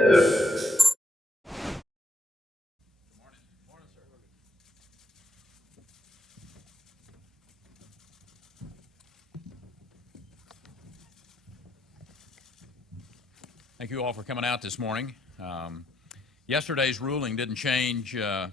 Thank you all for coming out this morning. Yesterday's ruling didn't change the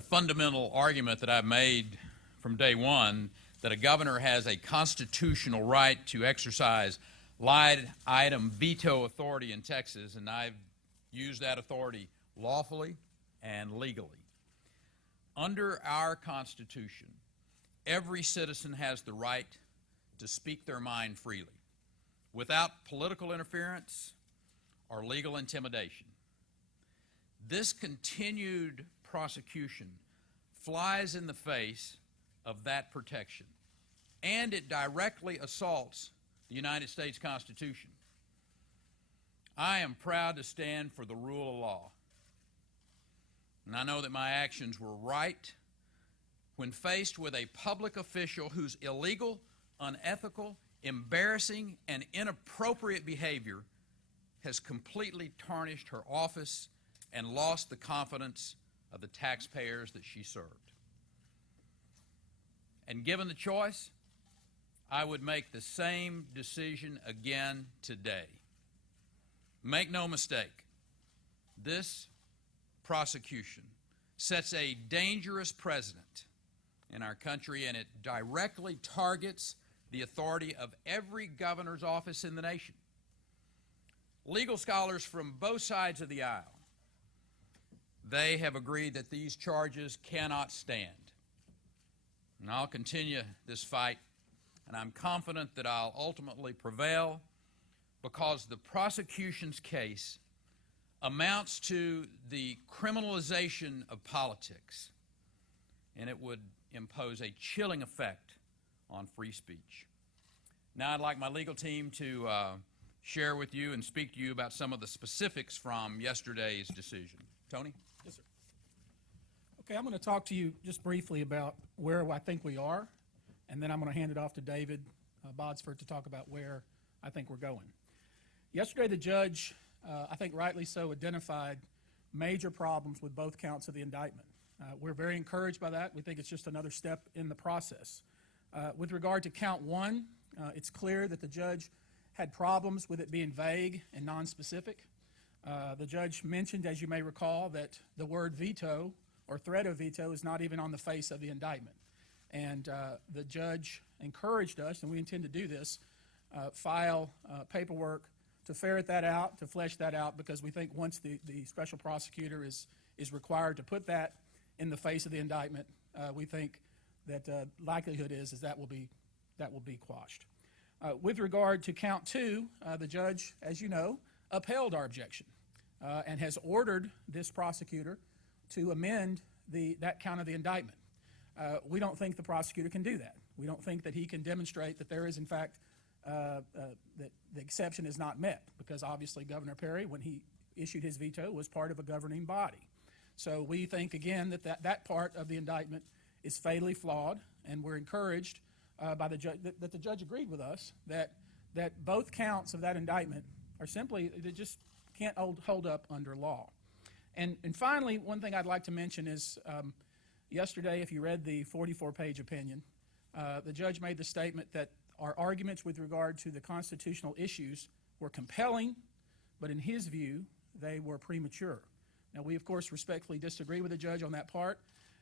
fundamental argument that I've made from day one, that a governor has a constitutional right to exercise line item veto authority in Texas, and I've used that authority lawfully and legally. Under our Constitution, every citizen has the right to speak their mind freely, without political interference or legal intimidation. This continued prosecution flies in the face of that protection, and it directly assaults the United States Constitution. I am proud to stand for the rule of law, and I know that my actions were right when faced with a public official whose illegal, unethical, embarrassing, and inappropriate behavior has completely tarnished her office and lost the confidence of the taxpayers that she served. And given the choice, I would make the same decision again today. Make no mistake, this prosecution sets a dangerous precedent in our country, and it directly targets the authority of every governor's office in the nation. Legal scholars from both sides of the aisle, they have agreed that these charges cannot stand. And I'll continue this fight, and I'm confident that I'll ultimately prevail, because the prosecution's case amounts to the criminalization of politics, and it would impose a chilling effect on free speech. Now I'd like my legal team to share with you and speak to you about some of the specifics from yesterday's decision. Tony? Yes, sir. Okay, I'm going to talk to you just briefly about where I think we are, and then I'm going to hand it off to David Bodsford to talk about where I think we're going. Yesterday, the judge, I think rightly so, identified major problems with both counts of the indictment. We're very encouraged by that. We think it's just another step in the process. With regard to count one, it's clear that the judge had problems with it being vague and nonspecific. The judge mentioned, as you may recall, that the word veto or threat of veto is not even on the face of the indictment. And the judge encouraged us, and we intend to do this, file paperwork to ferret that out, to flesh that out, because we think once the special prosecutor is required to put that in the face of the indictment, we think that likelihood is that will be quashed. With regard to count two, the judge, as you know, upheld our objection and has ordered this prosecutor to amend that count of the indictment. We don't think the prosecutor can do that. We don't think that he can demonstrate that there is, in fact, that the exception is not met, because obviously Governor Perry, when he issued his veto, was part of a governing body. So we think, again, that part of the indictment is fatally flawed, and we're encouraged by the judge that the judge agreed with us that both counts of that indictment are simply, they just can't hold up under law. And finally, one thing I'd like to mention is yesterday, if you read the 44-page opinion, the judge made the statement that our arguments with regard to the constitutional issues were compelling, but in his view, they were premature. Now, we, of course, respectfully disagree with the judge on that part,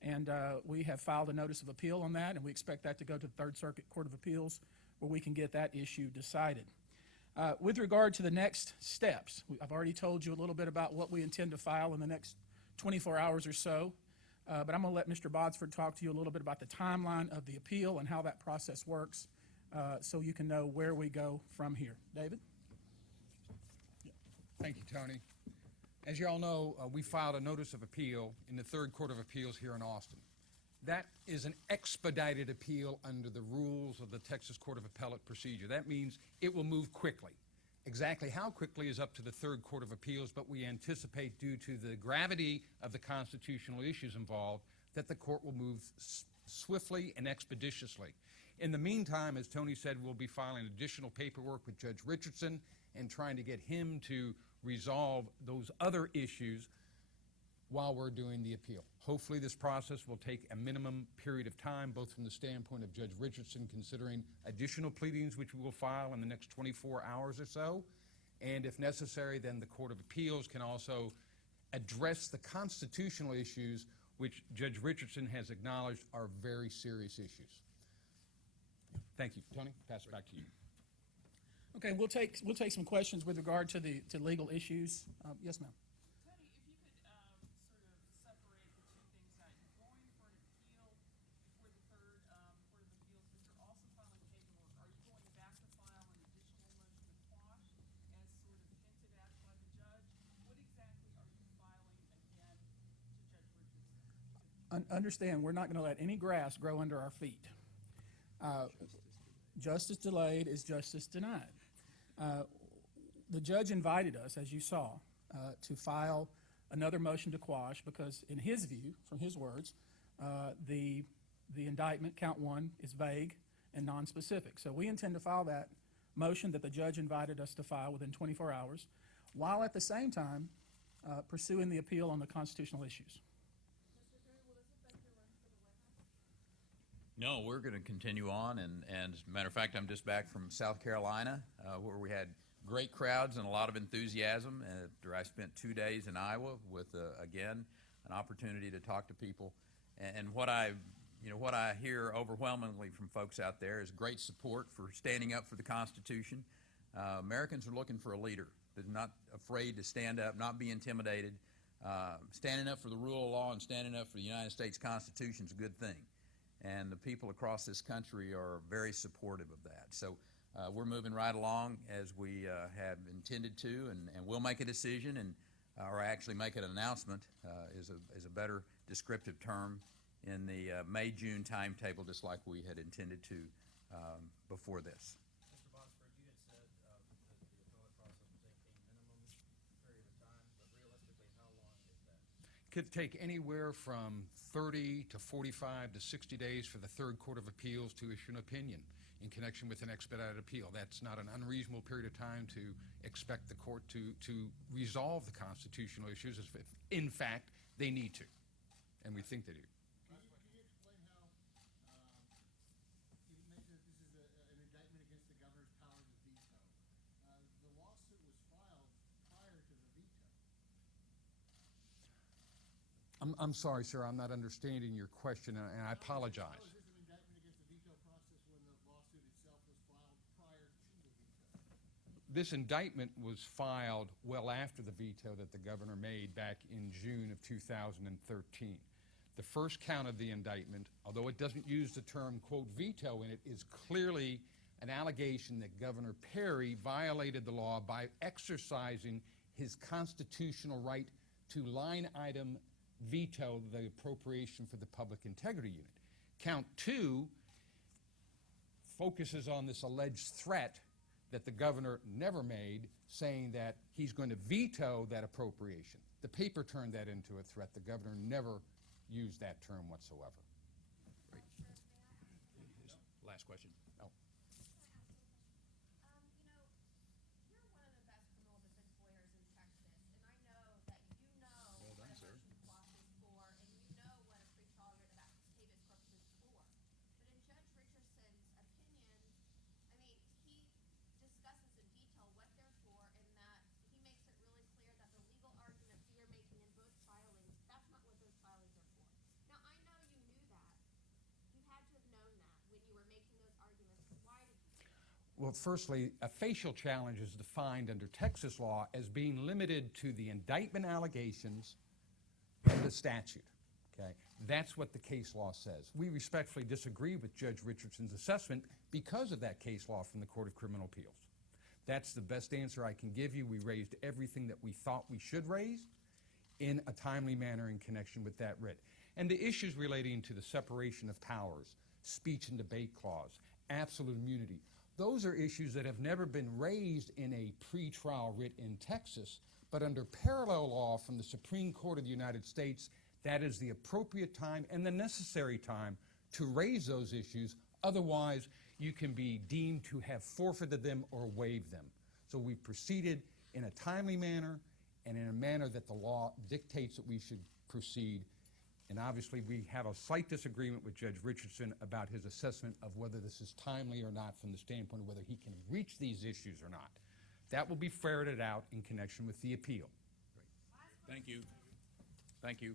and we have filed a notice of appeal on that, and we expect that to go to the Third Circuit Court of Appeals, where we can get that issue decided. With regard to the next steps, I've already told you a little bit about what we intend to file in the next 24 hours or so, but I'm going to let Mr. Bodsford talk to you a little bit about the timeline of the appeal and how that process works, so you can know where we go from here. David? Thank you, Tony. As you all know, we filed a notice of appeal in the Third Court of Appeals here in Austin. That is an expedited appeal under the rules of the Texas Court of Appellate procedure. That means it will move quickly. Exactly how quickly is up to the Third Court of Appeals, but we anticipate, due to the gravity of the constitutional issues involved, that the court will move swiftly and expeditiously. In the meantime, as Tony said, we'll be filing additional paperwork with Judge Richardson and trying to get him to resolve those other issues while we're doing the appeal. Hopefully this process will take a minimum period of time, both from the standpoint of Judge Richardson considering additional pleadings which we will file in the next 24 hours or so, and if necessary, then the Court of Appeals can also address the constitutional issues which Judge Richardson has acknowledged are very serious issues. Thank you. Tony, pass it back to you. Okay, we'll take some questions with regard to legal issues. Yes, ma'am. Tony, if you could sort of separate the two things out. You're going for an appeal before the Third Court of Appeals, but you're also filing paperwork. Are you going back to file an additional motion to quash, as sort of hinted at by the judge? What exactly are you filing again to Judge Richardson? Understand, we're not going to let any grass grow under our feet. Justice delayed is justice denied. The judge invited us, as you saw, to file another motion to quash because, in his view, from his words, the indictment, count one, is vague and nonspecific. So we intend to file that motion that the judge invited us to file within 24 hours, while at the same time pursuing the appeal on the constitutional issues. No, we're going to continue on, and as a matter of fact, I'm just back from South Carolina, where we had great crowds and a lot of enthusiasm. After I spent 2 days in Iowa with, again, an opportunity to talk to people, and what I hear overwhelmingly from folks out there is great support for standing up for the Constitution. Americans are looking for a leader that's not afraid to stand up, not be intimidated. Standing up for the rule of law and standing up for the United States Constitution is a good thing. And the people across this country are very supportive of that. So we're moving right along as we have intended to, and we'll make a decision, or actually make an announcement is a better descriptive term in the May-June timetable, just like we had intended to before this. Mr. Botsford, you had said that the appellate process will take a minimum period of time, but realistically, how long is that? Could take anywhere from 30 to 45 to 60 days for the Third Court of Appeals to issue an opinion in connection with an expedited appeal. That's not an unreasonable period of time to expect the court to resolve the constitutional issues if, in fact, they need to. And we think they do. Can you explain how, you mentioned that this is an indictment against the governor's power to veto. The lawsuit was filed prior to the veto. I'm sorry, sir, I'm not understanding your question, and I apologize. How is this an indictment against the veto process when the lawsuit itself was filed prior to the veto? This indictment was filed well after the veto that the governor made back in June of 2013. The first count of the indictment, although it doesn't use the term, quote, veto in it, is clearly an allegation that Governor Perry violated the law by exercising his constitutional right to line item veto the appropriation for the Public Integrity Unit. Count two focuses on this alleged threat that the governor never made, saying that he's going to veto that appropriation. The paper turned that into a threat. The governor never used that term whatsoever. Great. Last question. Oh. You're one of the best criminal defense lawyers in Texas, and I know that you know Well done, what a sir. motion to quash is for, and you know what a pretrial writ of habeas corpus is for. But in Judge Richardson's opinion, I mean, he discusses in detail what they're for, and that he makes it really clear that the legal arguments you're making in both filings, that's not what those filings are for. Now, I know you knew that. You had to have known that when you were making those arguments. Why did you do that? Well, firstly, a facial challenge is defined under Texas law as being limited to the indictment allegations and the statute. Okay? That's what the case law says. We respectfully disagree with Judge Richardson's assessment because of that case law from the Court of Criminal Appeals. That's the best answer I can give you. We raised everything that we thought we should raise in a timely manner in connection with that writ. And the issues relating to the separation of powers, speech and debate clause, absolute immunity, those are issues that have never been raised in a pretrial writ in Texas, but under parallel law from the Supreme Court of the United States, that is the appropriate time and the necessary time to raise those issues. Otherwise, you can be deemed to have forfeited them or waived them. So we proceeded in a timely manner and in a manner that the law dictates that we should proceed. And obviously, we have a slight disagreement with Judge Richardson about his assessment of whether this is timely or not from the standpoint of whether he can reach these issues or not. That will be ferreted out in connection with the appeal. Thank you. Thank you.